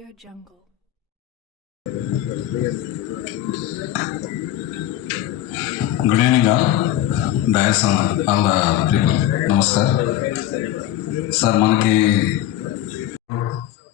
AudioJungle. Good evening all, Dias all the people. Namaskar. Sir, manaki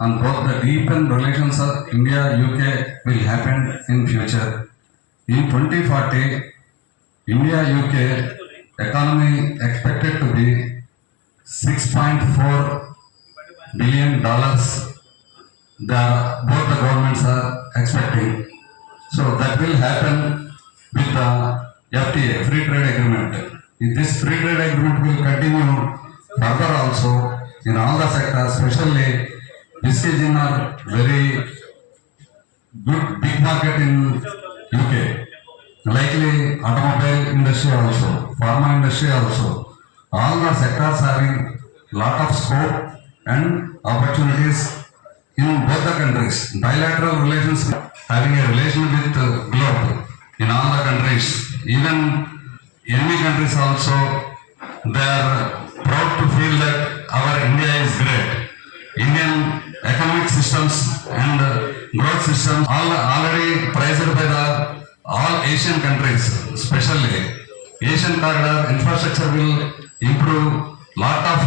on both the deepened relations of India-UK will happen in future. In 2040, India-UK economy expected to be $6.4 billion. Both the governments are expecting. So that will happen with the FTA, Free Trade Agreement. This Free Trade Agreement will continue further also in all the sectors, especially this is in a very good big market in UK. Likely automobile industry also, pharma industry also. All the sectors having lot of scope and opportunities in both the countries. Bilateral relations, having a relation with globe in all the countries. Even enemy countries also, they are proud to feel that our India is great. Indian economic systems and growth systems already praised by the all Asian countries, especially Asian corridor infrastructure will improve. Lot of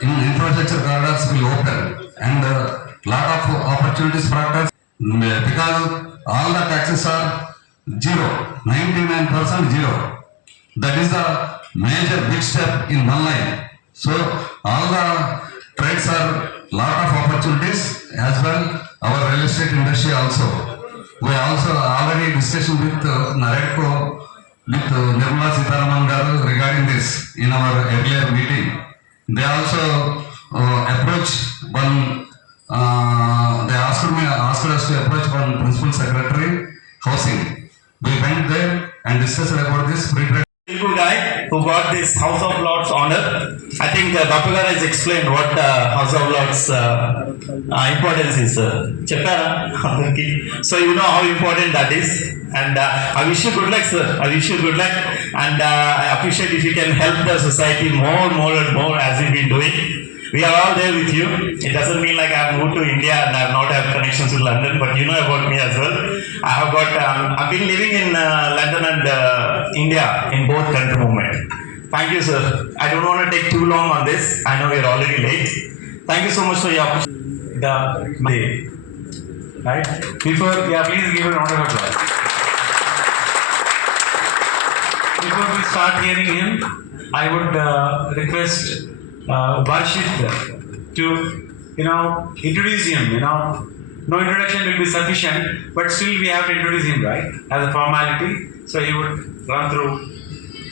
infrastructure corridors will open and lot of opportunities for us because all the taxes are zero, 99% zero. That is a major big step in one line. So all the trades are lot of opportunities as well. Our real estate industry also. We also already discussion with Naredco with Nirmala Sitharaman garu regarding this in our earlier meeting. They also approach one. They asked us to approach one principal secretary housing. We went there and discussed about this free trade. Good guy who got this House of Lords honor. I think Dr. Gara has explained what House of Lords importance is. So you know how important that is. And I wish you good luck, sir. I wish you good luck. And I appreciate if you can help the society more and more as you've been doing. We are all there with you. It doesn't mean like I've moved to India and I've not had connections with London, but you know about me as well. I've been living in London and India in both country movement. Thank you, sir. I don't want to take too long on this. I know we're already late. Thank you so much for your opportunity. Right? Before, please give a round of applause. Before we start hearing him, I would request Varshit to, introduce him. No introduction will be sufficient, but still we have to introduce him, right? As a formality. So he would run through.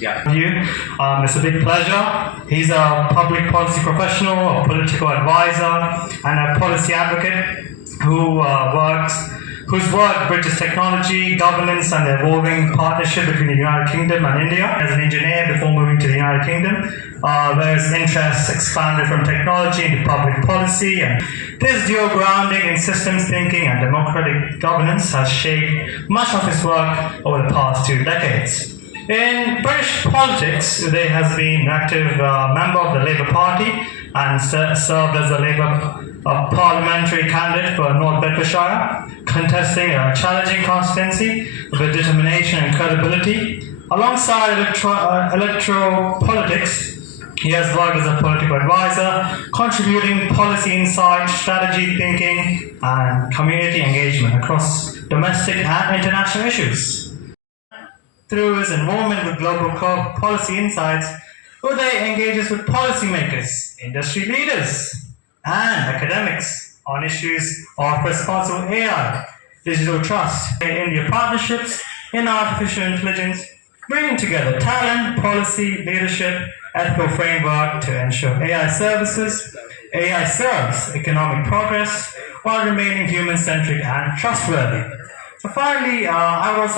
It's a big pleasure. He's a public policy professional, a political advisor, and a policy advocate whose work bridges technology, governance, and the evolving partnership between the United Kingdom and India. As an engineer before moving to the United Kingdom, where his interests expanded from technology into public policy, and this dual grounding in systems thinking and democratic governance has shaped much of his work over the past 2 decades. In British politics, he has been an active member of the Labour Party and served as a Labour parliamentary candidate for North Bedfordshire, contesting a challenging constituency with determination and credibility. Alongside electoral politics, he has worked as a political advisor, contributing policy insight, strategy thinking, and community engagement across domestic and international issues. Through his involvement with global policy insights, Uday engages with policymakers, industry leaders, and academics on issues of responsible AI, digital trust, India partnerships in artificial intelligence, bringing together talent, policy, leadership, ethical framework to ensure AI serves economic progress while remaining human-centric and trustworthy. So finally, I would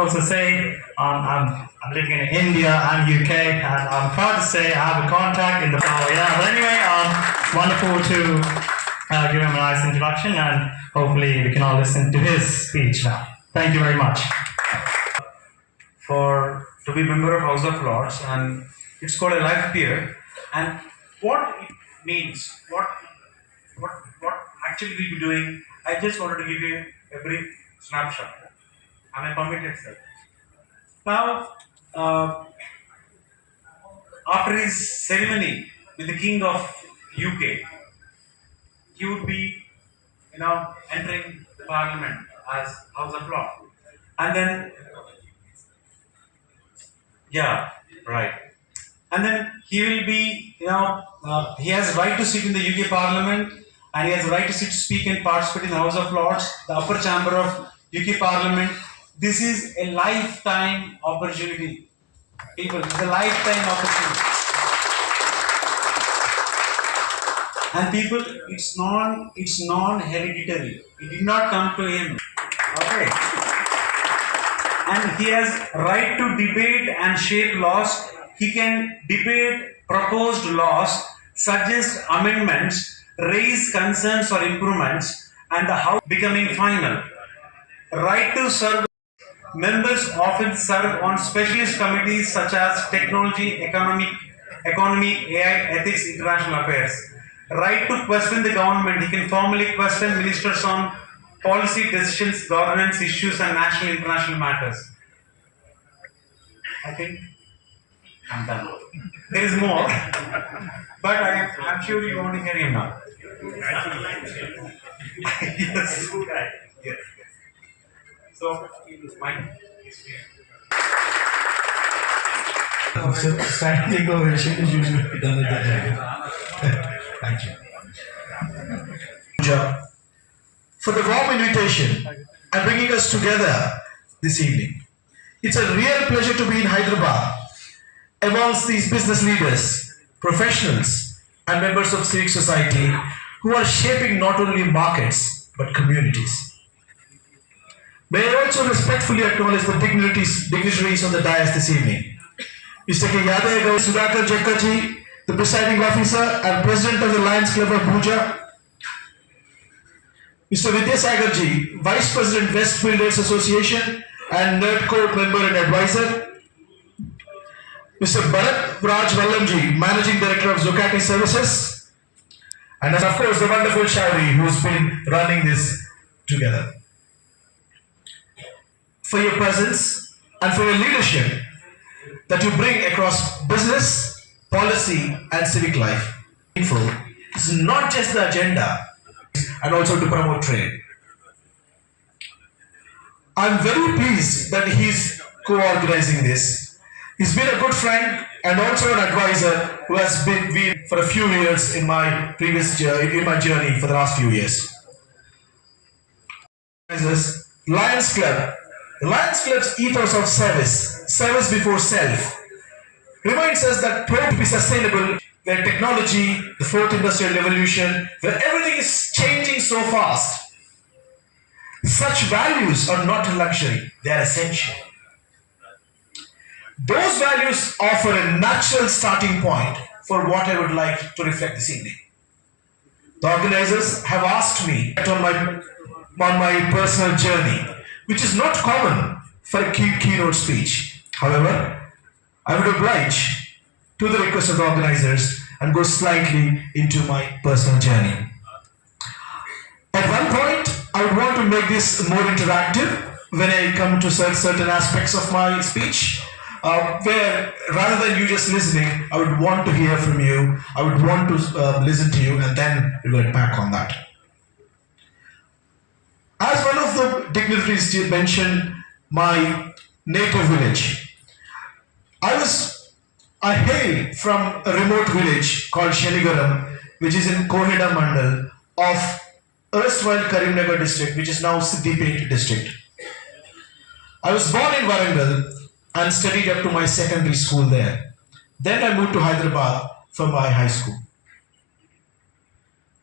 also say I'm living in India and UK, and I'm proud to say I have a contact in the power. But anyway, it's wonderful to give him a nice introduction, and hopefully we can all listen to his speech now. Thank you very much. To be member of House of Lords, and it's called a life peer. And what it means, what actually will be doing, I just wanted to give you a brief snapshot. Am I permitted, sir? Now, after his ceremony with the King of UK, he would be, entering the Parliament as House of Lords, and then, yeah, right, and then he will be, he has right to sit in the UK Parliament, and he has right to speak and participate in the House of Lords, the upper chamber of UK Parliament. This is a lifetime opportunity, people. It's a lifetime opportunity. And people, it's non-hereditary. It did not come to him. Okay. And he has right to debate and shape laws. He can debate proposed laws, suggest amendments, raise concerns or improvements, and the House becoming final. Right to serve. Members often serve on specialist committees such as technology, economy, AI, ethics, international affairs. Right to question the government. He can formally question ministers on policy decisions, governance issues, and national and international matters. I think I'm done. There is more, but I'm sure you want to hear him now. Yes. Yes. So, mine is here. So, standing ovation is usually done at the end. Thank you. For the warm invitation and bringing us together this evening. It's a real pleasure to be in Hyderabad amongst these business leaders, professionals, and members of civic society who are shaping not only markets but communities. May I also respectfully acknowledge the dignitaries on the dais this evening. Mr. K. Yadav Sudhakar Jekkaji, the presiding officer and president of the Lions Club of Bhuja. Mr. Vidyasagarji, vice president West Builders Association and NERDCO member and advisor. Mr. Bharat Raj Vallamji, managing director of Zucati Services. And of course, the wonderful Shauri, who's been running this together. For your presence and for your leadership that you bring across business, policy, and civic life. It's not just the agenda, and also to promote trade. I'm very pleased that he's co-organizing this. He's been a good friend and also an advisor who has been for a few years in my journey for the last few years. Lions Club. The Lions Club's ethos of service before self, reminds us that proud to be sustainable, where technology, the fourth industrial revolution, where everything is changing so fast. Such values are not a luxury, they are essential. Those values offer a natural starting point for what I would like to reflect this evening. The organizers have asked me on my personal journey, which is not common for a keynote speech. However, I would oblige to the request of the organizers and go slightly into my personal journey. At one point, I would want to make this more interactive when I come to certain aspects of my speech, where rather than you just listening, I would want to hear from you, I would want to listen to you and then revert back on that. As one of the dignitaries mentioned, my native village. I hail from a remote village called Sheligaram, which is in Koheda Mandal of erstwhile Karimnagar district, which is now Siddipet district. I was born in Warangal and studied up to my secondary school there. Then I moved to Hyderabad for my high school.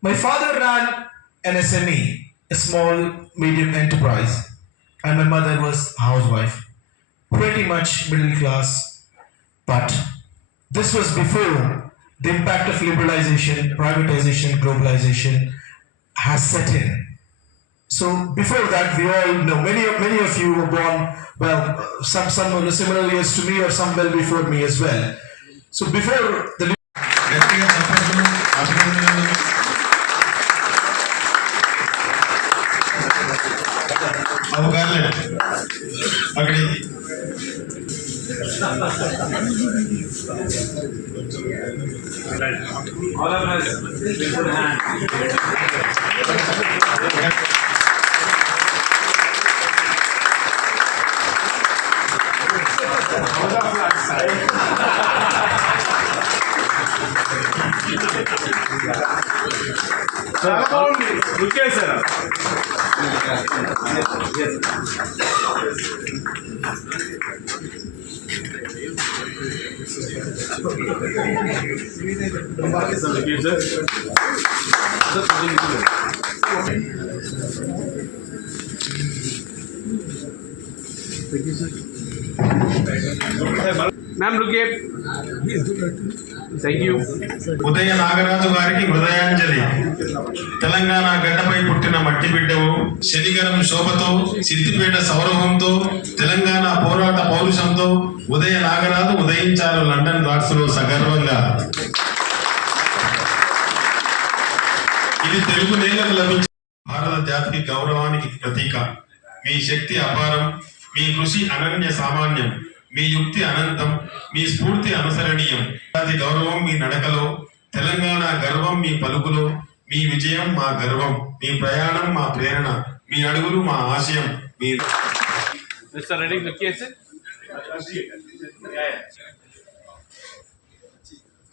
My father ran an SME, a small medium enterprise, and my mother was a housewife, pretty much middle class. But this was before the impact of liberalization, privatization, globalization has set in. So before that, we all know, many of you were born, well, some similar years to me or some well before me as well. So before the All of us, good hand. Ma'am, look here. Thank you. ఉదయ నాగరాజు గారికి హృదయాంజలి. తెలంగాణ గడ్డపై పుట్టిన మట్టి బిడ్డవు, శనిగరం శోభతో, సిద్దిపేట సౌరభంతో, తెలంగాణ పోరాట పౌరుషంతో ఉదయ Nagaraju ఉదయించారు London లార్డ్స్లో సగర్వంగా. ఇది తెలుగు నేలకు లభించిన భారత జాతికి గౌరవానికి ప్రతీక. మీ శక్తి అపారం, మీ కృషి అనన్య సామాన్యం, మీ యుక్తి అనంతం, మీ స్ఫూర్తి అనుసరణీయం. జాతి గౌరవం మీ నడకలో, తెలంగాణ గర్వం మీ పలుకులో, మీ విజయం మా గర్వం, మీ ప్రయాణం మా ప్రేరణ, మీ అడుగులు మా ఆశయం. మీ Mr. Reddy, look here, sir.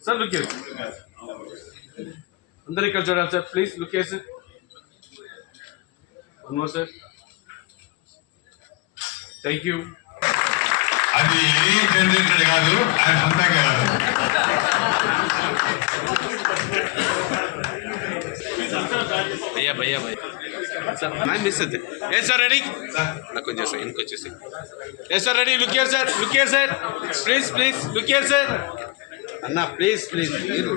Sir, look here. Andar ikkada chudandi, sir. Please look here, sir. One more, sir. Thank you. అది ఏ జనరేటర్ కాదు, ఆయన సొంతంగా కాదు. భయ్యా సార్ నేను మిస్ అయితే ఏ సార్ రెడీ నాకు కొంచెం సార్ ఇంకొచ్చేసి ఏ sir ready look here sir please look here sir అన్న ప్లీజ్ మీరు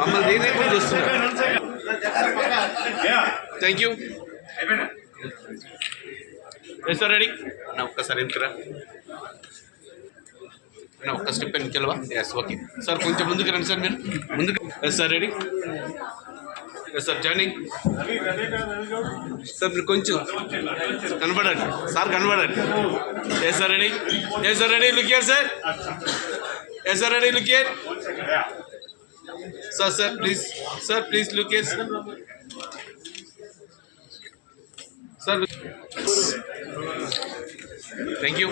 మమ్మల్ని నేనే కూడా చూస్తున్నారు. Thank you. ఏ సార్ రెడీ అన్న ఒక్కసారి ఎందుకురా అన్న ఒక్క స్టెప్ వెనకెళ్ళవా? ఎస్ ఓకే సార్ కొంచెం ముందుకు రండి సార్ మీరు ముందుకు. Yes sir ready. Yes sir joining sir మీరు కొంచెం కనబడండి సార్ కనబడండి. ఏ sir ready look here sir. ఏ sir ready look here sir please look here sir. Thank you.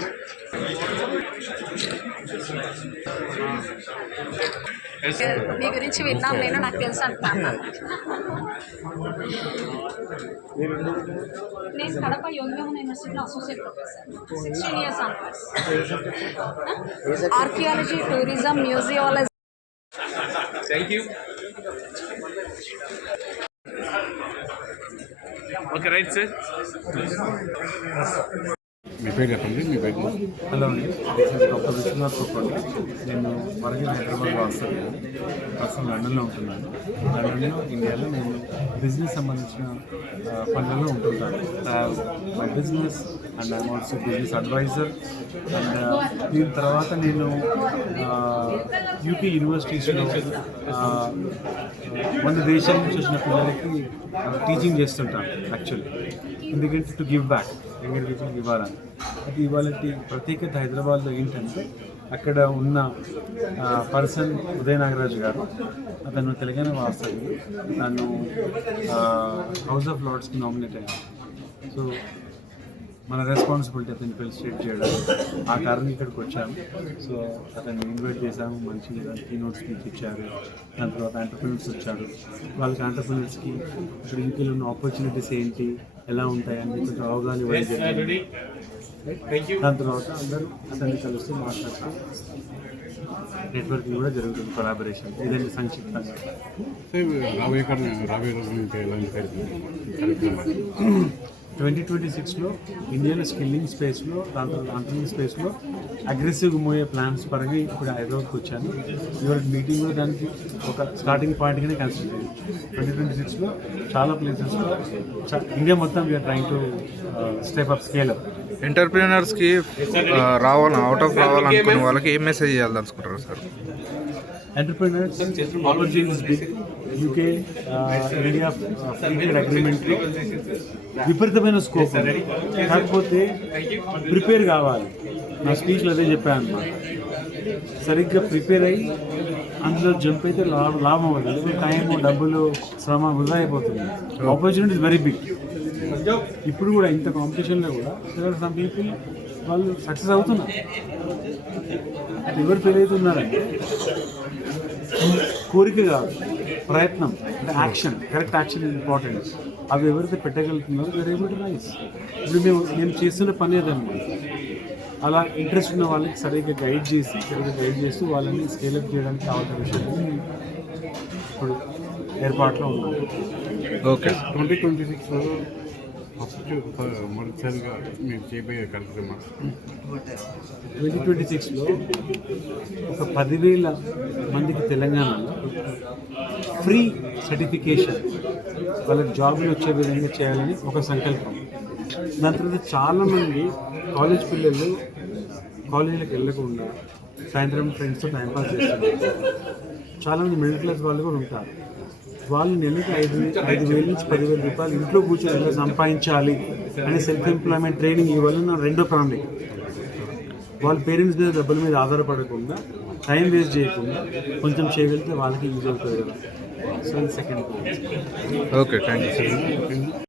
మీ గురించి విన్నాం, నేను నాకు తెలుసు అంటున్నాను. నేను కడప యోగి యూనివర్సిటీలో associate professor 16 years onwards. Archaeology, tourism, museology. Thank you. Okay right sir. మీ పేరు చెప్పండి. మీ పేరు హలో అండి, డాక్టర్ విశ్వనాథ్ కుప్పండి. నేను వరంగల్ హైదరాబాద్లో వస్తాను. ప్రస్తుతం లండన్లో ఉంటున్నాను. లండన్లో ఇండియాలో నేను బిజినెస్ సంబంధించిన పనులలో ఉంటుంటాను. My business and I'm also business adviser. And దీని తర్వాత నేను యూకే యూనివర్సిటీస్లో 100 దేశాల నుంచి వచ్చిన పిల్లలకి టీచింగ్ చేస్తుంటాను. యాక్చువల్లీ ఎందుకంటే టు గివ్ బ్యాక్, ఎవరికి ఇవ్వాలని. అది ఇవాళ ప్రత్యేకత హైదరాబాద్లో ఏంటంటే అక్కడ ఉన్న పర్సన్ ఉదయ నాగరాజు గారు, అతను తెలంగాణ వాస్తవ్యుడు. తను హౌస్ ఆఫ్ లార్డ్స్కి నామినేట్ అయ్యారు. సో మన రెస్పాన్సిబిలిటీ అతన్ని ఫెలిసిటేట్ చేయడం. ఆ కారణం ఇక్కడికి వచ్చాము. సో అతన్ని ఇన్వైట్ చేశాము, మంచి కీనోట్ స్పీచ్ ఇచ్చారు. దాని తర్వాత ఎంటర్ప్రెన్యూర్స్ వచ్చారు. వాళ్ళకి ఎంటర్ప్రెన్యూర్స్కి ఇక్కడ యూకేలో ఉన్న ఆపర్చునిటీస్ ఏంటి, ఎలా ఉంటాయని కొంచెం అవగాహన ఇవ్వడం జరిగింది. దాని తర్వాత అందరూ అతన్ని కలిసి మాట్లాడుతూ నెట్వర్కింగ్ కూడా జరుగుతుంది, కొలాబరేషన్. ఇదండి సంక్షిప్తంగా. రాబోయే రోజుల నుంచి ఎలాంటి 2026లో ఇండియాలో స్కిల్లింగ్ స్పేస్లో, దాంట్లో ఆంటర్ప్రెన్యూర్ స్పేస్లో అగ్రెసివ్గా మూవే ప్లాన్స్ పరంగా ఇప్పుడు హైదరాబాద్కి వచ్చాను. ఇవాళ మీటింగ్ కూడా దానికి ఒక స్టార్టింగ్ పాయింట్గానే కన్సిడర్ అయ్యింది. 2026లో చాలా ప్లేసెస్లో ఇండియా మొత్తం we're trying to step up, scale up. ఎంటర్ప్రీనర్స్కి అవుట్ ఆఫ్ రావాలనుకునే వాళ్ళకి ఏం మెసేజ్ చేయాలనుకుంటారు సార్? Entrepreneurs opportunities big. UK India free trade అగ్రిమెంట్లో విపరీతమైన స్కోప్ ఉంది. కాకపోతే ప్రిపేర్ కావాలి. నా స్పీచ్లో అదే చెప్పాను అన్నమాట. సరిగ్గా ప్రిపేర్ అయ్యి అందులో జంప్ అయితే లాభం అవుతుంది. టైం, డబ్బులు, శ్రమ వృధా అయిపోతుంది. Opportunity is very big. ఇప్పుడు కూడా ఇంత కాంపిటీషన్లో కూడా సమ్ పీపుల్ వాళ్ళు సక్సెస్ అవుతున్నారు. ఎవరు ఫెయిల్ అవుతున్నారంటే కోరిక కాదు, ప్రయత్నం, అంటే యాక్షన్, కరెక్ట్ యాక్షన్ ఇంపార్టెంట్. అవి ఎవరైతే పెట్టగలుగుతున్నారో వేరే ఏమిటి నైస్. ఇప్పుడు నేను చేస్తున్న పని అదన్నమాట. అలా ఇంట్రెస్ట్ ఉన్న వాళ్ళకి సరిగ్గా గైడ్ చేస్తూ వాళ్ళని స్కేలప్ చేయడానికి కావాల్సిన విషయాన్ని ఇప్పుడు ఏర్పాట్లో ఉన్నాను. ఓకే. 2026లో ఫస్ట్ మొదటిసారిగా మీరు చేయబోయే కార్యక్రమం 2026లో ఒక 10,000 మందికి తెలంగాణలో ఫ్రీ సర్టిఫికేషన్ వాళ్ళకి జాబులు వచ్చే విధంగా చేయాలని ఒక సంకల్పం. దాని తర్వాత చాలామంది కాలేజ్ పిల్లలు కాలేజీలకు వెళ్ళకుండా సాయంత్రం ఫ్రెండ్స్తో టైంపాస్ చేస్తారు. చాలామంది మిడిల్ క్లాస్ వాళ్ళు కూడా ఉంటారు. వాళ్ళు నెలకి 5,000 నుంచి 10,000 రూపాయలు ఇంట్లో కూర్చొని ఎలా సంపాదించాలి అని సెల్ఫ్ ఎంప్లాయ్మెంట్ ట్రైనింగ్ ఇవ్వాలని నా రెండో ప్రణాళిక. వాళ్ళ పేరెంట్స్ మీద డబ్బుల మీద ఆధారపడకుండా, టైం వేస్ట్ చేయకుండా కొంచెం చేయగలిగితే వాళ్ళకి యూజ్ అవుతుంది కదా. So second. Okay, thank you.